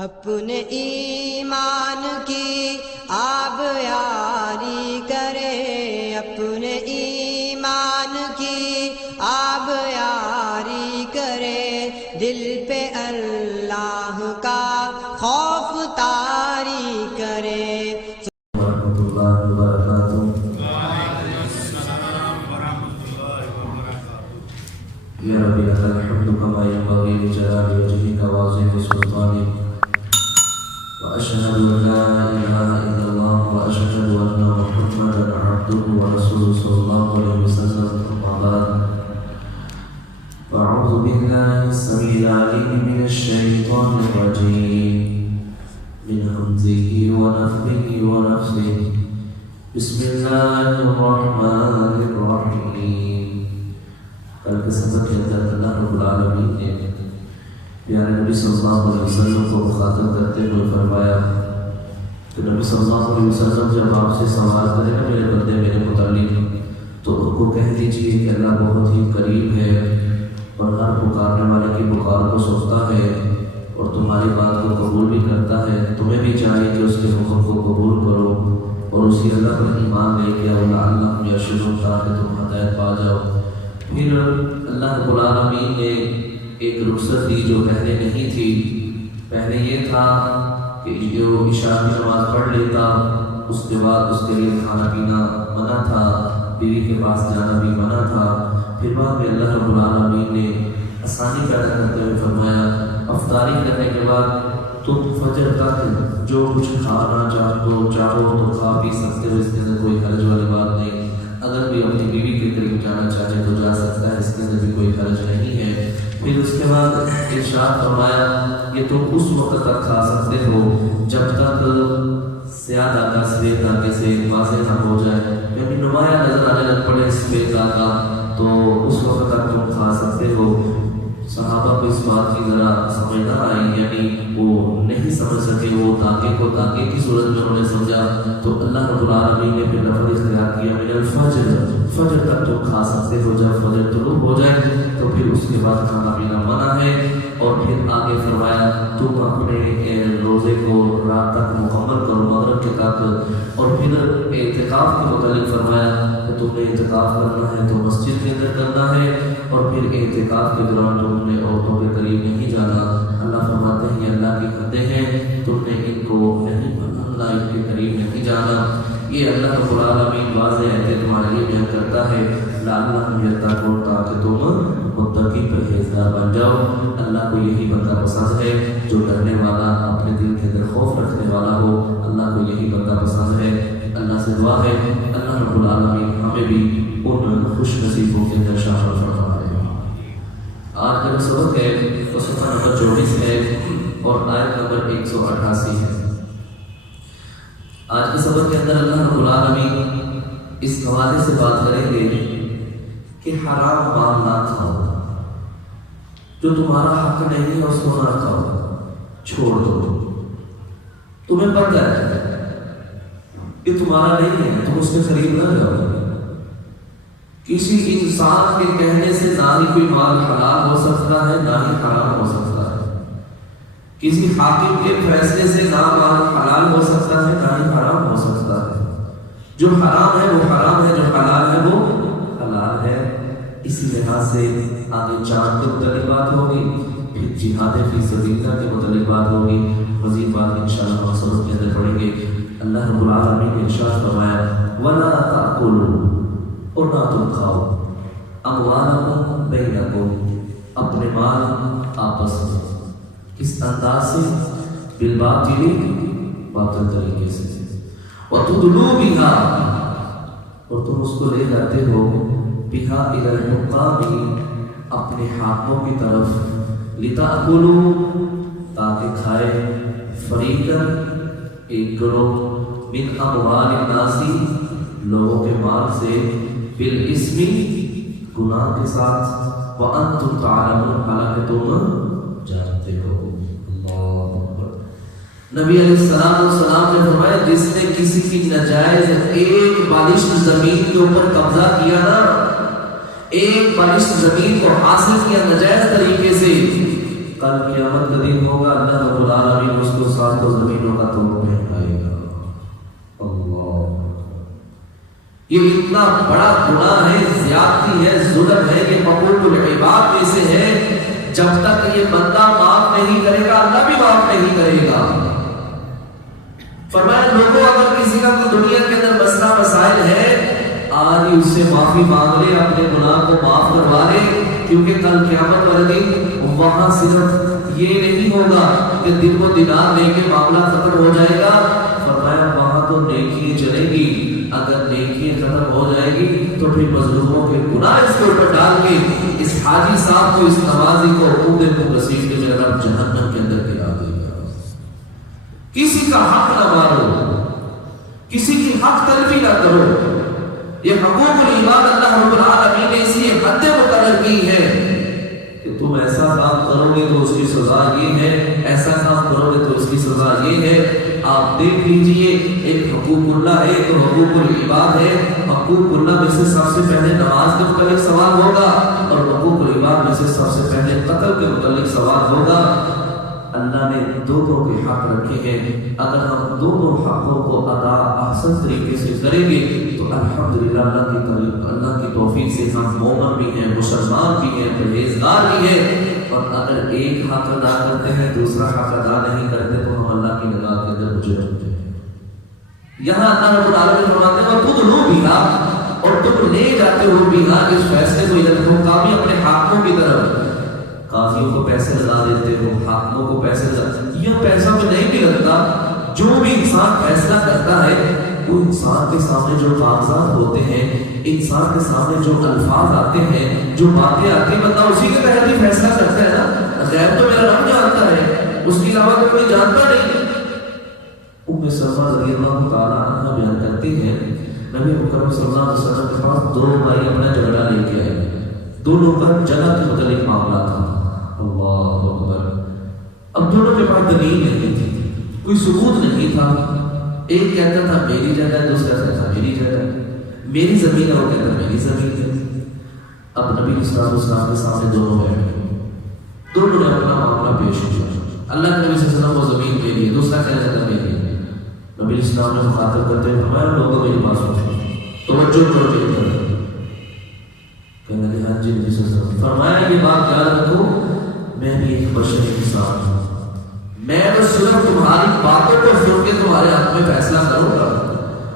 اپنے ایمان کی آب یاری کرے، اپنے ایمان کی آب یاری کرے، دل پہ اللہ کا خوف طاری کرے۔ ورحمۃ اللہ وبرکاتہ۔ یا رب لک الحمد کما ينبغي لجلال وجهك وعظیم سلطانک، واشهد ان لا اله الا الله واشهد ان محمدا عبده ورسوله صلی اللہ علیہ وسلم، اما بعد فاعوذ باللہ السمیع العلیم من الشیطان الرجیم، من همزه ونفخه ونفثه، بسم اللہ الرحمن الرحیم۔ کل کے سبق کے اندر اللہ رب العالمین نے پیارے نبی صلی اللہ علیہ وسلم کو مخاطب کرتے ہوئے فرمایا کہ نبی صلی اللہ علیہ وسلم جب آپ سے سوال کرے نا میرے بندے میرے متعلق، تو ان کو کہہ دیجیے کہ اللہ بہت ہی قریب ہے اور ہر پکارنے والے کی پکار کو سنتا ہے اور تمہاری بات کو قبول بھی کرتا ہے۔ تمہیں بھی چاہیے کہ اس کے حکم کو قبول کرو اور اسی اللہ پر ایمان لے کے اللہ یشکرون، تاکہ تم ہدایت پا جاؤ۔ پھر اللہ رب العالمین نے ایک رخصت دی جو پہلے نہیں تھی۔ پہلے یہ تھا کہ جو عشاء کی نماز پڑھ لیتا اس کے بعد اس کے لیے کھانا پینا منع تھا، بیوی کے پاس جانا بھی منع تھا۔ پھر بعد میں اللہ رب العالمین نے آسانی پیدا کرتے ہوئے فرمایا افطاری کرنے کے بعد تم فجر تک جو کچھ کھانا چاہو تو کھا پی سکتے ہو، اس کے اندر کوئی حرج والی بات نہیں۔ اگر بھی اپنی بیوی کے قریب جانا چاہے تو جا سکتا ہے، اس کے اندر بھی کوئی حرج نہیں ہے۔ پھر اس کے بعد ارشاد فرمایا یہ تم اس وقت تک کھا سکتے ہو جب تک سیاہ داغا سفید داغے سے واضح نہ ہو جائے، یعنی نمایاں نظر آنے لگ پڑے سفید داغا، تو اس وقت تک تم کھا سکتے ہو۔ صحابہ کو اس بات کی ذرا سمجھ نہ آئی، یعنی وہ نہیں سمجھ سکے، وہ داغے کو داغے کی صورت میں انہوں نے سمجھا، تو اللہ رب العالمین نے پھر لفظ اختیار کیا من الفجر، فجر تک تم کھا سکتے ہو، جب فجر طلوع ہو جائے تو پھر اس کے بعد کھانا پینا منع ہے۔ اور پھر آگے فرمایا تم اپنے روزے کو رات تک مکمل کرو، مغرب کے تک۔ اور پھر اعتکاف کے متعلق فرمایا کہ تم نے اعتکاف کرنا ہے تو مسجد کے اندر کرنا ہے، اور پھر اعتکاف کے دوران تم نے عورتوں کے قریب نہیں جانا۔ اللہ فرماتے ہیں یہ اللہ کی حدیں ہیں، تم نے ان کو نہیں ماننا، ان کے قریب نہیں جانا۔ یہ اللہ رب العالمین واضح ہے تمہارے لیے بیان کرتا ہے لعلہم یتقون، تاکہ تم متقی پرہیزگار بن جاؤ۔ اللہ کو یہی بندہ پسند ہے جو ڈرنے والا، اپنے دل کے اندر خوف رکھنے والا ہو، اللہ کو یہی بندہ پسند ہے۔ اللہ سے دعا ہے اللہ رب العالمین ہمیں بھی ان خوش نصیبوں کے اندر شامل فرمائے۔ آج کا سبق ہے وہ صفحہ نمبر 24 ہے اور آیت نمبر 188 ہے۔ آج کے سبق کے اندر اللہ رب العالمین اس حوالے سے بات کریں گے کہ حرام مال نہ کھاؤ، جو تمہارا حق نہیں ہے اس کو نہ کھاؤ، چھوڑ دو۔ تمہیں پتہ ہے کہ تمہارا نہیں ہے، تم اس کے قریب نہ جاؤ۔ کسی انسان کے کہنے سے نہ ہی کوئی مال حلال ہو سکتا ہے نہ ہی حرام ہو سکتا ہے، کسی حاکم کے فیصلے سے نہ مال حلال ہو سکتا ہے نہ ہی حرام ہو سکتا ہے۔ جو حرام ہے وہ حرام ہے، جو حلال ہے وہ حلال ہے۔ اسی لحاظ سے آگے چاند کے متعلق بات ہوگی، پھر جہاد فی سبیل اللہ کے متعلق بات ہوگی، مزید بات انشاءاللہ ہم سبق کے اندر پڑھیں گے۔ اللہ رب العالمین نے ارشاد فرمایا وَلَا تَأْكُلُوا، اور نہ تم کھاؤ اموالکم بینکم، اپنے مال آپس میں، کس انداز سے؟ بالباطل، باطل طریقے سے، وَتُدْلُوا بِهَا، اور تم اس کو لے جاتے ہو بِهَا إِلَى الْحُكَامِ، اپنے حاکموں کی طرف، لِتَأْكُلُوا، تاکہ کھائے، فَرِيقًا، ایک گروہ، مِنْ أَمْوَالِ النَّاسِ، لوگوں کے مال سے، بالاسم، گناہ کے ساتھ، وَأَنْتُمْ تَعْلَمُونَ، حالانکہ تم جانتے ہو۔ اللہ اکبر۔ نبی علیہ السلام نے فرمایا جس نے کسی کی ناجائز ایک بالشت زمین کے اوپر قبضہ کیا نا، ایک بالشت زمین کو حاصل کیا ناجائز طریقے سے، کل قیامت کا دن ہوگا، اللہ رب العالمین اس اتنا بڑا گناہ ہے، زیادتی ہے، ظلم ہے، یہ حقوق العباد میں سے ہے، جب تک یہ بندہ معاف نہیں کرے گا اللہ بھی معاف نہیں کرے گا۔ فرمایا لوگوں اگر کسی کا دنیا کے اندر مسئلہ مسائل ہے آج ہی اس سے معافی مانگ لے، اپنے گناہ کو معاف کروا لے، کیونکہ کل قیامت والے دن وہاں صرف یہ نہیں ہوگا کہ دن و دینار لے کے معاملہ ختم ہو جائے گا، فرمایا وہاں تو نیکیاں چلیں گی، اگر نیکیاں ختم ہو جائے گی تو پھر مظلوموں کے گناہ اس کے اوپر ڈال کے اس حاجی صاحب کو، اس نمازی کو عہدے کو رسید کے جناب جہنم کے اندر گرا دے گا۔ کسی کا حق نہ مارو، کسی کی حق تلفی نہ کرو، یہ حقوق العباد اللہ رب العالمین نے اس لیے حد مقرر کی ہے کہ تم ایسا کام کرو گے تو اس کی سزا یہ ہے، ایسا کام کرو گے تو اس کی سزا یہ ہے۔ آپ دیکھ لیجئے، ایک حقوق اللہ ہے، ایک حقوق العباد ہے۔ حقوق اللہ میں سے سب سے پہلے نماز کے متعلق سوال ہوگا، اور حقوق العباد میں سے سب سے پہلے قتل کے متعلق سوال ہوگا۔ اللہ نے دونوں کے حق رکھے ہیں، اگر ہم دونوں حقوں کو ادا احسن طریقے سے کریں گے تو الحمدللہ اللہ کی توفیق سے ہم مومن بھی ہیں، مسلمان بھی ہیں، پرہیزگار بھی ہیں۔ اور اگر ایک حق ادا کرتے ہیں دوسرا حق ادا نہیں کرتے تو ہم اللہ کی نگاہ کے اندر مجرم ہوتے ہیں۔ یہاں اللہ رب العالمین فرماتے ہیں وَتُدْلُوا بِهَا، اور تم لے جاتے ہو بِهَا اس فیصلے کو، ادھر حکامی اپنے حاکموں کی طرف، قاضیوں کو پیسے لگا دیتے ہو، حاکموں کو پیسے لگا، یہ پیسہ بھی نہیں بھی لگتا۔ جو بھی انسان فیصلہ کرتا ہے وہ انسان کے سامنے جو کاغذات ہوتے ہیں، انسان کے سامنے جو الفاظ آتے ہیں، جو باتیں آتی ہیں، بندہ اسی کے تحت ہی فیصلہ کرتا ہے نا۔ غیب تو میرا رب جانتا ہے، اس کے علاوہ تو کوئی جانتا نہیں۔ ام سلمہ رضی اللہ تعالیٰ عنہ بیان کرتی ہیں نبی مکرم صلی اللہ علیہ وسلم کے پاس دو بھائی اپنا جھگڑا لے کے آئے، دونوں پر جگہ کے متعلق معاملہ تھا۔ اللہ اکبر۔ اب دونوں کے پاس دلیل نہیں تھی، کوئی ثبوت نہیں تھا۔ ایک کہتا تھا میری جگہ ہے، دوسرا کہتا تھا میری جگہ ہے، میری زمین ہے، وہ کہتا میری زمین ہے۔ اب نبی صلی اللہ علیہ وسلم کے سامنے دونوں بیٹھے، دونوں نے اپنا معاملہ پیش کیا۔ اللہ کے نبی صلی اللہ علیہ وسلم وہ زمین میری ہے، دوسرا کہتا تھا میری ہے۔ نبی اسلام نے مخاطب کرتے ہوئے فرمایا لوگوں میری بات سنو، توجہ کرو میری طرف۔ کہنے لگے ہاں جی نبی صلی اللہ علیہ وسلم۔ فرمایا یہ بات یاد رکھو، میں بھی ایک بشری انسان ہوں، میں بس صرف تمہاری باتوں کو سن کے تمہارے حق میں فیصلہ کروں گا،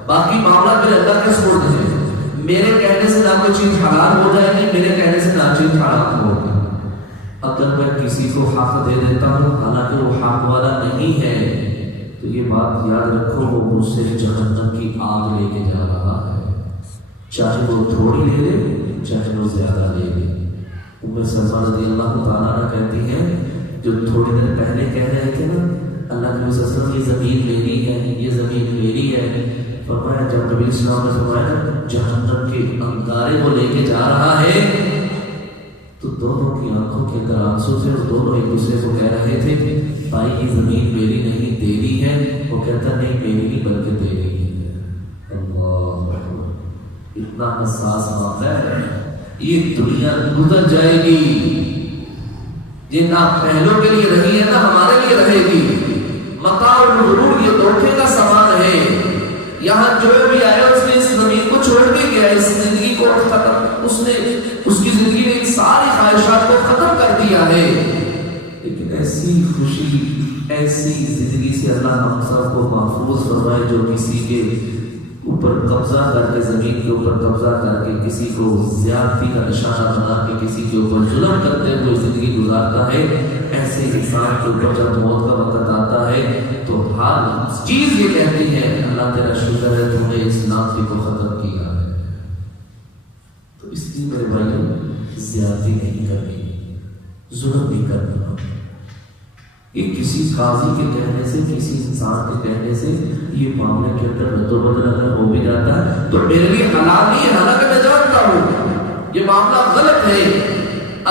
باقی معاملہ میرے اللہ کے سپرد ہے۔ میرے کہنے سے نہ کوئی چیز حلال ہو جائے گی، میرے کہنے سے نہ چیز حرام ہوگی۔ اگر میں کسی کو حق دے دیتا ہوں حالانکہ وہ حق والا نہیں ہے تو یہ بات یاد رکھو وہ مجھ سے جہنم کی آگ لے کے جا رہا ہے، چاہے وہ تھوڑی لے لے چاہے وہ زیادہ لے لے۔ ام سلمہ رضی اللہ تعالیٰ عنہ کہتی ہیں جو تھوڑی دیر پہلے کہہ رہے تھے نا اللہ کے نبی صلی اللہ علیہ وسلم یہ زمین میری ہے، یہ زمین میری ہے، فرمایا جب نبی اسلام نے فرمایا جہنم کے انگارے کو لے کے جا رہا ہے تو دونوں کی آنکھوں کے اندر آنسو تھے، اور دونوں ایک دوسرے کو کہہ رہے تھے بھائی یہ زمین میری نہیں تیری ہے، وہ کہتا نہیں میری نہیں بلکہ تیری ہے۔ اللہ اتنا حساس معاملہ ہے، یہ دنیا گزر جائے گی، یہ نہ پہلوں کے لیے رہی ہے نہ ہمارے لیے رہے گی۔ متاع الغرور یہ دھوکے کا سامان ہے، یہاں جو بھی آیا اس نے اس زمین کو چھوڑ کے گیا، اس زندگی کو ختم، اس نے اس کی زندگی میں ساری خواہشات کو ختم کر دیا ہے۔ لیکن ایسی خوشی ایسی زندگی سے اللہ ہم سب کو محفوظ فرمائے جو کسی کے اوپر قبضہ کر کے، زمین کے اوپر قبضہ کر کے کسی کو زیادتی کا نشانہ بنا کے کسی کے اوپر ظلم کرتے ہوئے زندگی گزارتا ہے، ایسے انسان کے اوپر جب موت کا وقت آتا ہے تو ہر چیز یہ کہتی ہے اللہ تیرا شکر ہے تو نے اس نافرمانی کو ختم کیا ہے۔ تو اس لیے میرے بھائیوں زیادتی نہیں کرنی، ظلم نہیں کرنا۔ یہ کسی قاضی کے کہنے سے، کسی انسان کے کہنے سے یہ معاملے کے اندر رد و بدل اگر ہو بھی جاتا ہے تو میرے لیے حلال نہیں ہے، حالانکہ میں جانتا ہوں یہ معاملہ غلط ہے۔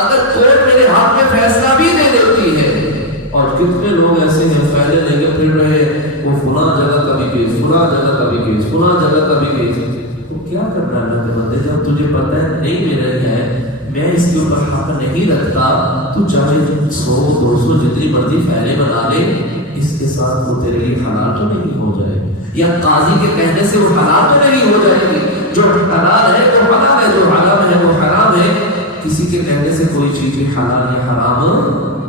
اگر کورٹ میرے ہاتھ میں فیصلہ بھی دے دیتی ہے، اور کتنے لوگ ایسے ہیں فیصلے لے کے پھر رہے وہ فلاں جگہ کا بھی کیس، فلاں جگہ کا بھی کیس، فلاں جگہ کا بھی کیس، تو کیا کرنا اللہ کے بندے جب تجھے پتہ ہے نہیں میرے ہے، میں اس کے اوپر حق نہیں رکھتا، تو چاہے 100-200 جتنی مرضی پھیلے بنا لے، اس کے ساتھ وہ تیرے لیے حلال تو نہیں ہو جائے، یا قاضی کے کہنے سے وہ حلال تو نہیں ہو جائے گی، جو حلال ہے وہ حلال ہے، جو حرام ہے وہ حرام ہے. کسی کے کہنے سے کوئی چیز بھی حلال یا حرام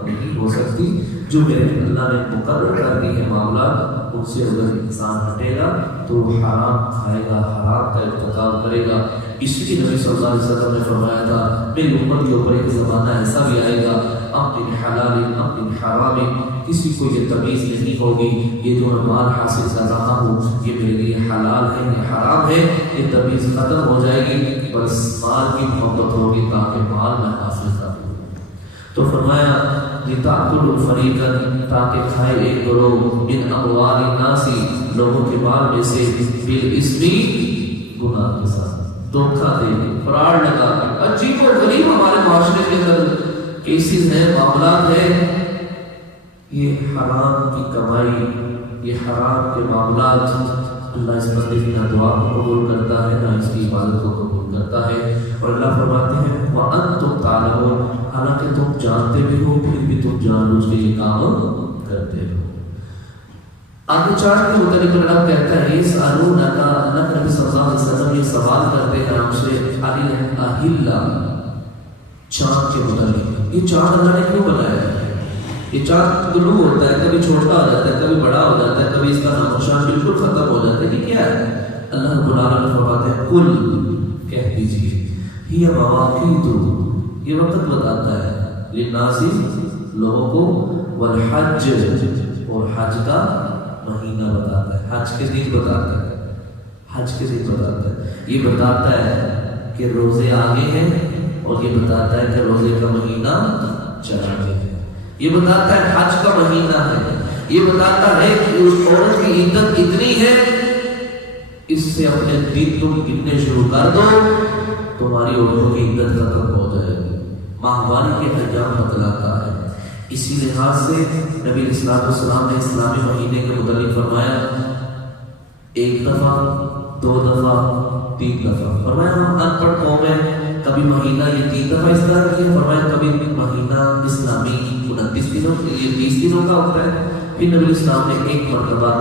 نہیں ہو سکتی. جو میرے اللہ نے مقرر کر دی ہے معاملات، ان سے اگر انسان ہٹے گا تو وہ حرام کھائے گا، حرام کا ارتکاب کرے گا. اس لیے نبی صلی اللہ علیہ وسلم نے فرمایا تھا میری امت کے اوپر ایک زمانہ ایسا بھی آئے گا امن حلال امن حرام، کسی کو یہ تمیز نہیں ہوگی یہ جو میں مال حاصل کر رہا ہوں یہ میرے لیے حلال ہے یا حرام ہے، یہ تمیز ختم ہو جائے گی. بس مال کی محبت ہوگی تاکہ مال میں حاصل کروں. تو فرمایا لِتَأْكُلُوا فَرِيقًا، تاکہ کھائے ایک گروہ من اموال الناس، لوگوں کے مال میں سے بالاسم، گناہ کے ساتھ، دھوکہ دے کے، فراڈ لگا کے. عجیب و غریب ہمارے معاشرے کے اندر کیسز ہیں، معاملات ہیں. یہ حرام کی کمائی، یہ حرام کے معاملات، اللہ اس بندے کی نہ دعا کو قبول کرتا ہے نہ اس کی عبادت کو قبول کرتا ہے. اور اللہ فرماتے ہیں وَأَنْتُمْ تَعْلَمُونَ، حالانکہ تم جانتے بھی ہو پھر بھی تم جان بوجھ کے یہ کام کرتے ہو. آگے چاند کے متعلق اللہ کہتا ہے يَسْأَلُونَكَ، اللہ کے نبی صلی اللہ علیہ وسلم یہ سوال کرتے ہیں ہم سے عَنِ الْأَهِلَّةِ، چاند کے متعلق. یہ چاند اللہ نے کیوں بنایا ہے؟ یہ چاند گلو ہوتا ہے، کبھی چھوٹا ہو جاتا ہے، کبھی بڑا ہو جاتا ہے، کبھی اس کا نقشہ بالکل ختم ہو جاتا ہے. یہ کیا ہے؟ اللہ رب العالمین فرماتے ہیں قل، کہہ دیجیے ہی مواقیت، یہ وقت بتاتا ہے للناس، لوگوں کو، والحج، اور حج کا مہینہ بتاتا ہے، حج کے دن بتاتا ہے، حج کے دن بتاتا ہے. یہ بتاتا ہے کہ روزے آگے ہیں اور یہ بتاتا ہے کہ روزے کا مہینہ چلا گیا ہے. یہ بتاتا ہے حج کا مہینہ ہے. یہ بتاتا ہے کہ اس عورت کی عدت اتنی ہے، اس سے اپنے دن تم گننے شروع کر دو، تمہاری عورتوں کی عدت ختم ہو جائے گی. ماہواری کے ایام بتلاتا ہے. اسی لحاظ سے نبی علیہ السلام نے اسلامی مہینے کے متعلق فرمایا ایک دفعہ، دو دفعہ، تین دفعہ. فرمایا ہم ان پڑھ قوم ہیں، کبھی مہینہ یہ 3 دفعہ اس طرح کیا. فرمایا کبھی مہینہ اسلامی 29 دنوں کے لیے 30 دنوں کا ہوتا ہے. پھر نبی علیہ السلام نے ایک مرتبہ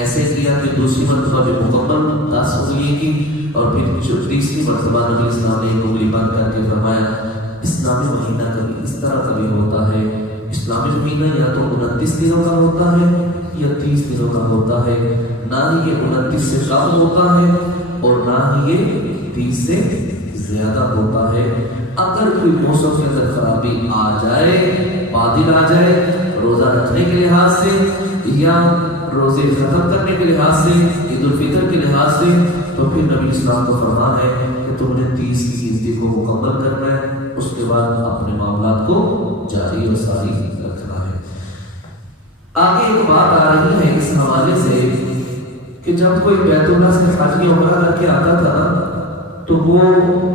ایسے کیا کہ دوسری مرتبہ بھی مکمل 10 انگلیاں کی، اور پھر جو تیسری مرتبہ نبی علیہ السلام نے ایک انگلی بند کر کے فرمایا اسلامی مہینہ کبھی اس طرح کبھی ہوتا ہے. اسلامی مہینہ یا تو 29 دنوں کا ہوتا ہے یا 30 دنوں کا ہوتا ہے. نہ ہی یہ 29 سے کم ہوتا ہے اور نہ ہی یہ 30 سے زیادہ ہوتا ہے. اگر کوئی موسم کے اندر خرابی آ جائے، بادل آ جائے روزہ رکھنے کے لحاظ سے یا روزے ختم کرنے کے لحاظ سے، عید الفطر کے لحاظ سے، تو پھر نبی اسلام کو فرمان ہے کہ تم نے 30 کی گنتی کو مکمل کرنا ہے، اس کے بعد اپنے معاملات کو جاری و ساری رکھنا ہے. آگے ایک بات آ رہی ہے اس حوالے سے کہ جب کوئی بیت اللہ سے حج یا عمرہ کر کے آتا تھا نا تو وہ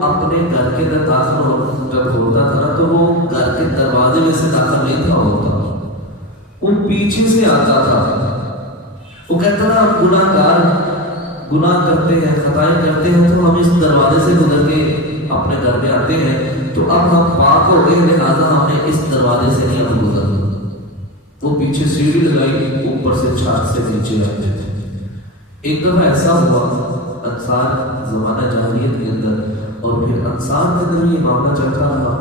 اپنے گھر کے اندر داخل جب ہوتا تھا نا تو وہ گھر کے دروازے میں سے داخل نہیں تھا ہوتا، وہ پیچھے سے آتا تھا. وہ کہتا تھا ہم گناہ کرتے ہیں، خطائیں کرتے ہیں، تو ہم اس دروازے سے گزر کے اپنے گھر میں آتے ہیں، تو اب ہم پاک ہو گئے لہٰذا ہمیں اس دروازے سے نہیں اب گزرنا. وہ پیچھے سیڑھی لگائی، اوپر سے چھات سے نیچے آتے تھے. ایک دفعہ ایسا ہوا انصار زمانہ جاہلیت کے اندر، اور پھر انصار کے اندر یہ معاملہ چلتا رہا.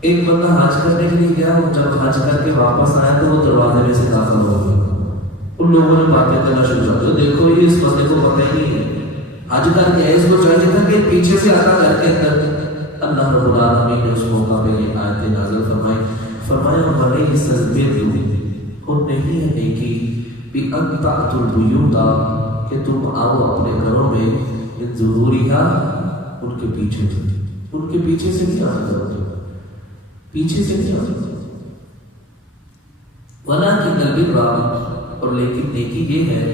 ایک بندہ حج کرنے کے لیے گیا، جب حج کر کے واپس آیا تو وہ دروازے میں سے داخل ہو گیا. ان لوگوں نے باتیں کرنا شروع کر دیا، دیکھو یہ اس بندے کو پتہ ہی نہیں ہے حج کر کے، اس کو چاہیے تھا کہ پیچھے سے آتا گھر کے اندر. اللہ رب العالمین نے اس موقع پہ یہ آیتیں نازل فرمائی. فرمایا وَلَيْسَ الْبِرُّ، اور نہیں ہے نیکی بِأَن تَأْتُوا الْبُيُوتَ، کہ تم آؤ اپنے گھروں میں مِن ظُهُورِهَا، ان کے پیچھے سے، ان کے پیچھے سے نہیں آنا کرو، پیچھے سے نہیں آنا. وَلَكِنَّ الْبِرَّ، اور لیکن نیکی یہ ہے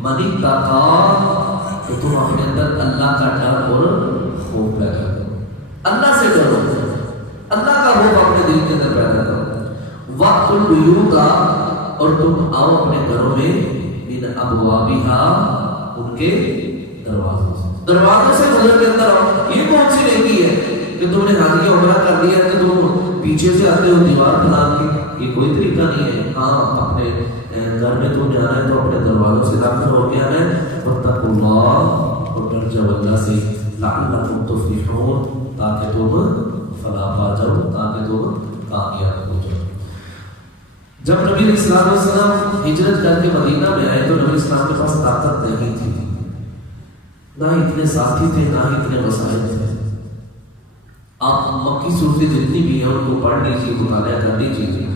مَنِ اتَّقَىٰ، کہ تم اپنے اندر اللہ کا ڈر اور خوف پیدا کرو، اللہ سے ڈرو، اللہ کا خوف اپنے دل کے اندر پیدا کرو. وَأْتُوا الْبُيُوتَ، اور تم آؤ اپنے گھروں میں مِنْ أَبْوَابِهَا، ان کے دروازوں سے، دروازوں سے گزر کے اندر آؤ. یہ کون سی نیکی ہے کہ تم نے حج یا عمرہ کر لیا کہ تم پیچھے سے آتے ہو دیوار بنا کے؟ یہ کوئی طریقہ نہیں ہے. ہاں اپنے گھر میں تم جانا ہے تو اپنے دروازوں سے داخل ہو کے آنا ہے. وَاتَّقُوا اللَّهَ، اور ڈر جاؤ اللہ سے لعلکم تفلحون تاکہ تم فلاح پا جاؤ، تاکہ تم کامیاب ہو جاؤ۔ جب نبی علیہ الصلوۃ والسلام ہجرت کر کے مدینہ میں آئے تو نبی اسلام کے پاس طاقت نہیں تھی، نہ اتنے ساتھی تھے، نہ اتنے وسائل تھے۔ آپ مکی صورتیں جتنی بھی ہیں ان کو پڑھ لیجیے، مطالعہ کر لیجیے۔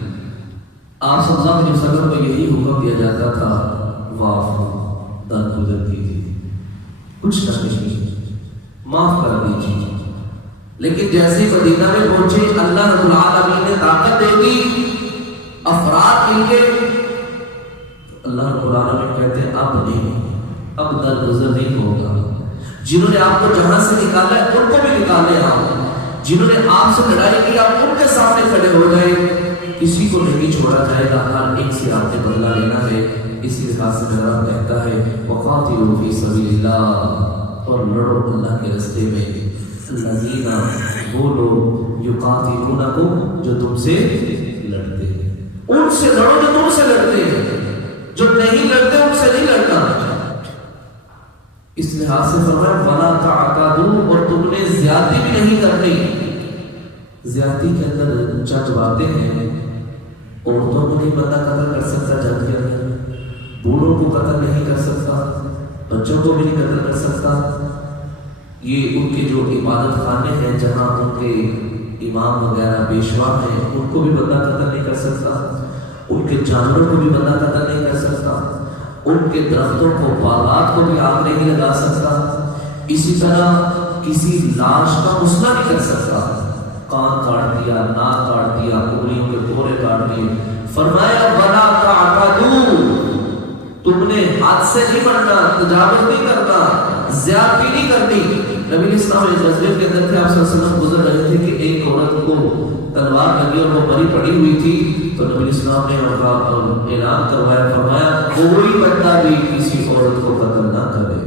آپ صلی اللہ علیہ وسلم کو یہی حکم دیا جاتا تھا واعفو، درگزر کیجیے، کچھ نہ کچھ معاف کر دیجیے۔ لیکن جیسے مدینہ میں پہنچے اللہ رب العالمین نے طاقت دے دی، افراد مل کے اللہ رب العالمین کہتے ہیں اب نہیں، اب درگزر نہیں ہوگا۔ جنہوں نے آپ کو جہاں سے نکالا ہے ان کو بھی نکالے آپ، جنہوں نے آپ سے لڑائی کی آپ ان کے سامنے کھڑے ہو گئے، کسی کو نہیں چھوڑا جائے گا، ہر ایک سے آپ نے بدلہ لینا ہے۔ اس لحاظ سے میرا کہتا ہے وقاتلوا فی سبیل اللہ، اور لڑو اللہ کے راستے میں، الذین وہ لوگ یقاتلونکم جو تم سے لڑتے ہیں، ان سے لڑو جو تم سے لڑتے ہیں، جو نہیں لڑتے ان سے نہیں لڑنا۔ اس لحاظ سے فرمایا وَلَا تَعْتَدُوا، اور تم نے زیادتی بھی نہیں کرنی۔ زیادتی کے اندر چند باتیں ہیں، عورتوں کو نہیں بندہ قتل کر سکتا جنگ کے اندر، بوڑھوں کو قتل نہیں کر سکتا، بچوں کو بھی نہیں قتل کر سکتا۔ یہ ان کے جو عبادت خانے ہیں جہاں ان کے امام وغیرہ پیشوا ہیں ان کو بھی بندہ قتل نہیں کر سکتا، ان کے جانوروں کو بھی بندہ قتل نہیں کر سکتا، ان کے درختوں کو باغات کو بھی آگ نہیں لگا سکتا، اسی طرح کسی لاش کا مسئلہ نہیں کر سکتا، کان کاٹ دیا، ناک کاٹ دیا، انگلیوں کے پورے کاٹ دیے۔ فرمایا وَلَا تَعْتَدُوا، تم نے ہاتھ سے نہیں بڑھنا، تجاوز نہیں کرنا، زیادتی نہیں کرنی۔ نبی اسلام اس جذبے کے اندر تھے، آپ صلی اللہ علیہ وسلم گزر رہے تھے کہ ایک عورت کو تلوار لگی اور وہ مری پڑی ہوئی تھی، تو نبی اسلام نے اعلان کروایا، فرمایا کوئی بندہ بھی کسی عورت کو قتل نہ کرے۔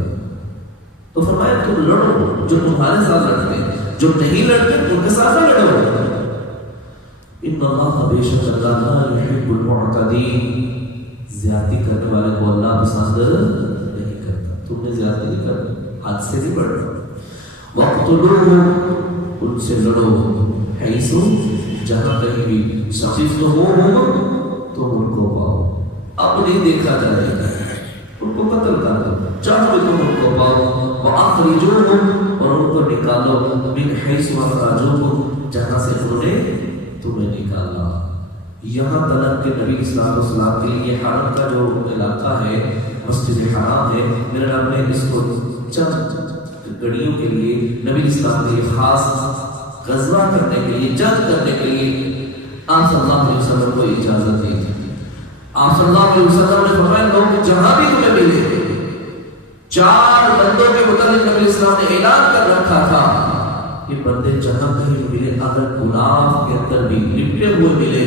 تو فرمایا تم لڑو جو تمہارے ساتھ لڑتے ہیں، جو نہیں لڑتے ان کے ساتھ نہ لڑو۔ ان اللہ بے شک اللہ لا یحب المعتدین، زیادتی کرنے والے کو اللہ پسند نہیں کرتا۔ تم نے زیادتی نہیں کرنی، حد سے نہیں بڑھنا۔ وَاقْتُلُوهُمْ، ان سے لڑو، حیث جہاں کہیں بھی ثقفتموہم، تم ان کو پاؤ۔ اب نہیں دیکھا جائے گا، ان کو قتل کر دو جہاں بھی تم ان کو پاؤ۔ وَأَخْرِجُوهُمْ، اور ان کو نکالو، مِنْ حَيْثُ أَخْرَجُوكُمْ، جہاں سے انہوں نے تمہیں نکالا۔ یہاں تلک کے نبی صلی اللہ علیہ وسلم کے لیے حرم کا جو علاقہ ہے، مسجد حرام ہے، میرے رب نے اس کو چند گھڑیوں کے لیے نبی اسلام کے خاص غزوہ کرنے کے لیے، جنگ کرنے کے لیے آپ صلی اللہ علیہ وسلم کو اجازت دی تھی۔ آپ صلی اللہ علیہ وسلم نے فرمایا لوگ جہاں بھی تمہیں ملے، 4 بندوں کے متعلق نبی اسلام نے اعلان کر رکھا تھا کہ بندے جہاں کہیں ملے، اگر گناہ کے اندر بھی لپٹے ہوئے ملے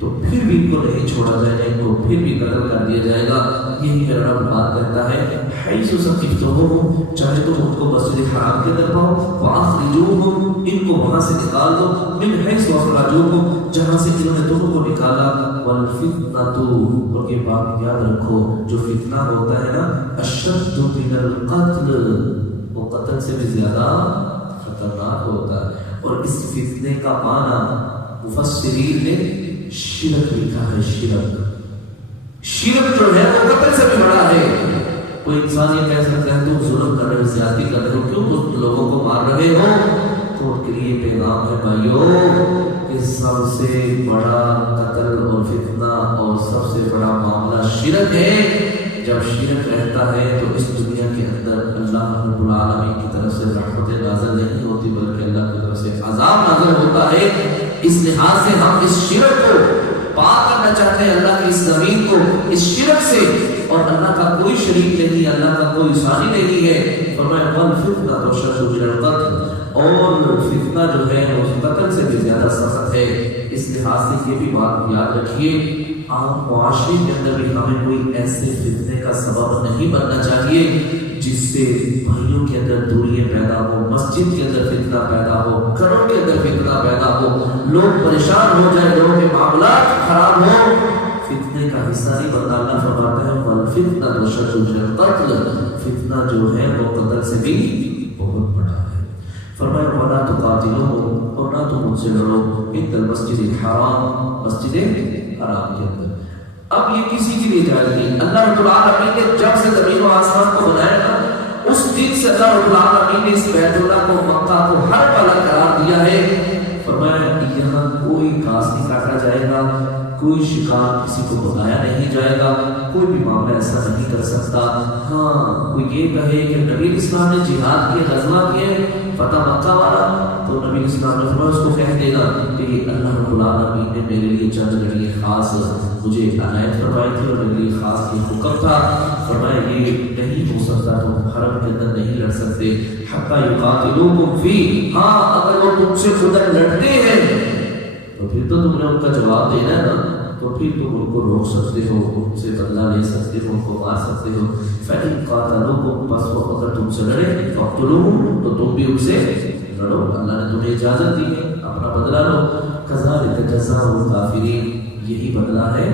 تو پھر بھی ان کو نہیں چھوڑا جائے گا، ان کو پھر بھی قتل کر دیا جائے گا۔ یہی میرا رب بات کہتا ہے حیث ثقفتموہم، چاہے تم ان کو مسجد حرام کے اندر پاؤ، وَأَخْرِجُوهُمْ، ان کو وہاں سے نکال دو، مِنْ حَيْثُ أَخْرَجُوكُمْ، جہاں سے انہوں نے تم کو نکالا۔ وَالْفِتْنَةُ، اور یہ بات یاد رکھو، جو فتنہ ہوتا ہے نا، أَشَدُّ مِنَ الْقَتْلِ، وہ قتل سے بھی زیادہ خطرناک ہوتا ہے۔ اور اس فتنے کا معنی مفسرین نے شرک لکھا ہے، شرک۔ شرک جو ہے وہ قتل سے بھی بڑا ہے۔ کوئی انسان یہ کہہ سکتا ہے تم ظلم کر رہے ہو، زیادتی کر رہے ہو، کیوں تم لوگوں کو مار رہے ہو؟ تو ان کے لیے پیغام ہے بھائیو کہ سب سے بڑا قتل اور فتنہ اور سب سے بڑا معاملہ شرک ہے۔ جب شرک رہتا ہے تو اس دنیا کے اندر اللہ رب العالمین کی طرف سے رحمت نازل نہیں ہوتی، بلکہ اللہ کی طرف سے عذاب نازل ہوتا ہے۔ اس لحاظ سے ہم اس شرک کو پاک کرنا چاہتے ہیں، اللہ کی اس زمین کو اس شرک سے، اور اللہ کا کوئی شریک نہیں، اللہ کا کوئی ثانی نہیں ہے۔ فرمایا وَالْفِتْنَةُ أَشَدُّ مِنَ الْقَتْلِ، اور فتنہ جو ہے وہ قتل سے بھی زیادہ سخت ہے۔ اس لحاظ سے یہ بھی بات یاد رکھیے، عام معاشرے کے اندر بھی ہمیں کوئی ایسے فتنے کا سبب نہیں بننا چاہیے جس سے بھائیوں کے اندر دوریاں پیدا ہو، مسجد کے اندر فتنہ پیدا ہو، گھروں کے اندر فتنہ پیدا ہو، لوگ پریشان ہو جائے، لوگوں کے معاملات خراب ہو۔ فتنے کا حصہ نہیں بنتا. اللہ فرماتا ہے والفتنة أشد من القتل، فتنہ جو ہے وہ قتل سے بھی بہت بڑا ہے. فرمایا ولا تقاتلوهم، اور نہ تم ان سے لڑو عند المسجد الحرام، مسجد حرام کے اندر. اب یہ کسی کے لیے جائز نہیں. اللہ رب العالمین نے جب سے زمین و آسمان کو بنایا نا، اس دن سے اللہ رب العالمین نے اس بیت اللہ کو، مکہ کو ہر پلہ قرار دیا ہے. فرمایا یہاں کوئی گھاس نہیں کاٹا جائے گا، کوئی شکار کسی کو بتایا نہیں جائے گا، کوئی بھی معاملہ ایسا نہیں کر سکتا. ہاں کوئی یہ کہے کہ نبی اسلام نے جہاد کیے، غزوہ کیے، فتح مکہ والا، تو نبی اسلام نے فرمایا اس کو کہہ دے گا کہ یہ اللہ رب العالمین نے میرے لیے چند گھڑی خاص مجھے عنایت فرمائی تھی اور میرے لیے خاص یہ حکم تھا. فرمایا یہ نہیں ہو سکتا، تو حرم کے اندر نہیں لڑ سکتے. حتی یقاتلوکم فی، ہاں اگر وہ تم سے ادھر لڑتے ہیں تو پھر تو تم نے ان کا جواب دینا ہے نا، تو پھر تم ان کو روک سکتے ہو، ان سے بدلہ لے سکتے ہو، ان کو مار سکتے ہو. فَإِن قَاتَلُوكُمْ، بس وہ اگر تم سے لڑے، فَاقْتُلُوهُمْ، تو تم بھی ان سے لڑو. اللہ نے تمہیں اجازت دی ہے، اپنا بدلہ لو. كَذَلِكَ جَزَاءُ الْكَافِرِينَ، یہی بدلہ ہے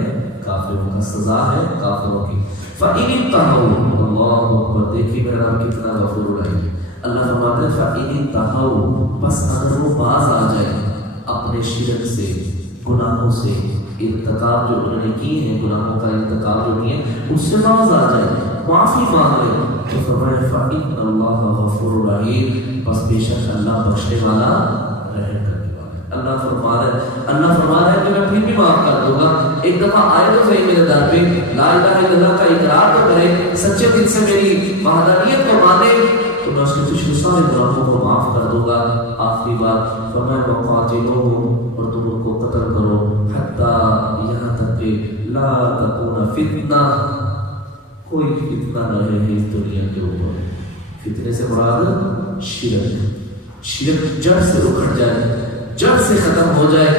کافروں کا، سزا ہے کافروں کی. فَإِنِ انْتَهَوْا، اللہ اکبر، دیکھیے میرا رب کتنا غفور رہی ہے. اللہ فرماتا ہے فَإِنِ انْتَهَوْا، بس اگر وہ باز آ جائے اپنے شرک سے، گناہوں سے، ارتکاب جو انہوں نے کیے ہیں، گناہوں کا ارتکاب جو کیے ہیں، اس سے باز آ جائے، معافی مانگ لے، تو فرمایا فَإِنَّ اللَّهَ غَفُورٌ رَحِيمٌ، بس بے شک اللہ بخشنے والا، رحم کرنے والا. اللہ فرما رہا ہے کہ میں پھر بھی معاف کر دوں گا. ایک دفعہ آئے تو صحیح میرے در پہ، لا الہ الا اللہ کا اقرار تو کرے، سچے دل سے میری وحدانیت کو مانے، تو میں اس کے پچھلے سارے گناہوں کو معاف کر دوں گا. آخری بات فرمایا وقاتلوہم، اور تم ان کو قتل کرو، حتی یہاں تک کہ لا تکون فتنہ، کوئی فتنہ نہ رہے اس دنیا کے اوپر. فتنے سے مراد شرک جڑ سے اکھڑ جائے، جڑ سے ختم ہو جائے.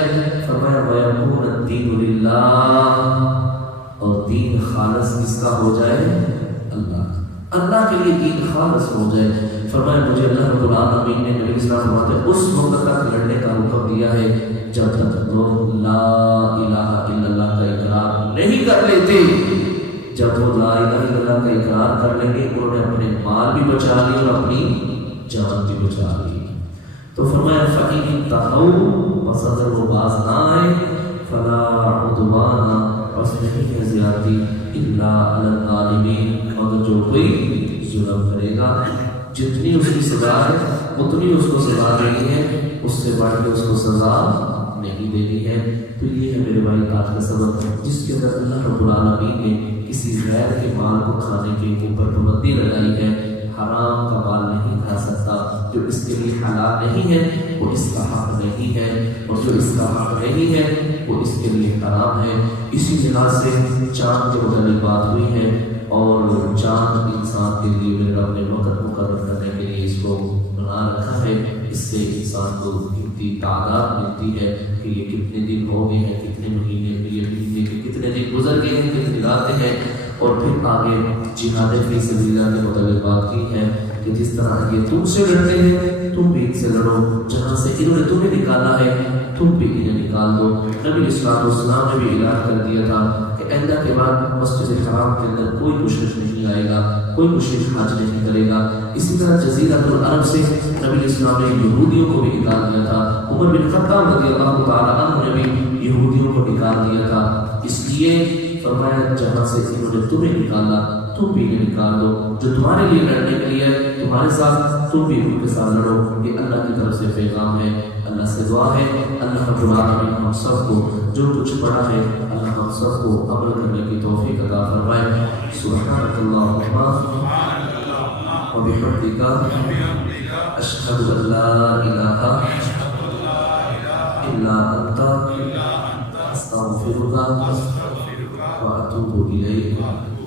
فرمایا وَيَكُونَ الدِّينُ لِلَّهِ، اور دین خالص کس کا ہو جائے؟ اللہ کے لیے دین خالص ہو جائے. فرمایا مجھے اللہ رب العالمین نے نبی اسلام فرماتے اس وقت تک لڑنے کا حکم دیا ہے جب تک لوگ لا الہ الا اللہ کا اقرار نہیں کر لیتے. جب وہ لا الہ الا اللہ کا اقرار کر لیں گے، انہوں نے اپنے مال بھی بچا لی اور اپنی جان بھی بچا لی. تو فرمایا فَإِنِ انْتَهَوْا، بس اگر وہ باز نہ آئے، فَلَا عُدْوَانَ، بس نہیں ہے زیادتی، إِلَّا عَلَى الظَّالِمِينَ، مگر جو کوئی ظلم کرے گا، جتنی اس کی سزا ہے اتنی اس کو سزا دینی ہے، اس سے بڑھ کے اس کو سزا نہیں دینی ہے. تو یہ ہے میرے بھائی آج کا سبق، جس کے اندر اللہ رب العالمین نے کسی غیر کے مال کو کھانے کے اوپر پابندی لگائی ہے. حرام کا مال نہیں کھا سکتا، جو اس کے لیے حلال نہیں ہے وہ اس کا حق نہیں ہے، اور جو اس کا حق نہیں ہے وہ اس کے لیے حرام ہے. اسی لحاظ سے چاند کے متعلق بات ہوئی ہے، اور چاند انسان کے لیے میرے رب نے وقت مقرر کرنے کے لیے اس کو بنا رکھا ہے. اس سے انسان کو قیمتی تعداد ملتی ہے کہ یہ کتنے دن ہو گئے ہیں، کتنے مہینے، یہ مہینے کے کتنے دن گزر گئے ہیں، کتنے دن ہیں. اور پھر آگے جہاد فی سبیل اللہ کے متعلق بات کی ہے کہ جس طرح یہ تم سے لڑتے ہیں تم بھی ان سے لڑو، جہاں سے انہوں نے تمہیں نکالا ہے تم بھی انہیں نکال دو. نبی اسلام والسلام نے بھی اعلان کر دیا تھا کہ آئندہ کے بعد مسجد حرام کے اندر کوئی مشرک نہیں آئے گا، کوئی مشرک حج نہیں کرے گا. اسی طرح جزیرۃ العرب سے نبی اسلام نے یہودیوں کو بھی نکال دیا تھا. عمر بن خطاب رضی اللہ تعالیٰ عنہ نے بھی یہودیوں کو نکال دیا تھا. اس لیے فرمایا جہاں سے انہوں نے تمہیں نکالا تم بھی انہیں نکال دو، جو تمہارے لیے لڑنے کے لیے تمہارے ساتھ تم بھی ان کے ساتھ لڑو. یہ اللہ کی طرف سے پیغام ہے. اللہ سے دعا ہے اللہ رب العالمین ہم سب کو جو کچھ پڑھا ہے اللہ ہم سب کو عمل کرنے کی توفیق عطا فرمائے. سبحانک اللہم و بحمدک اشہد ان لا الہ الا انت استغفرک واتوب الیک.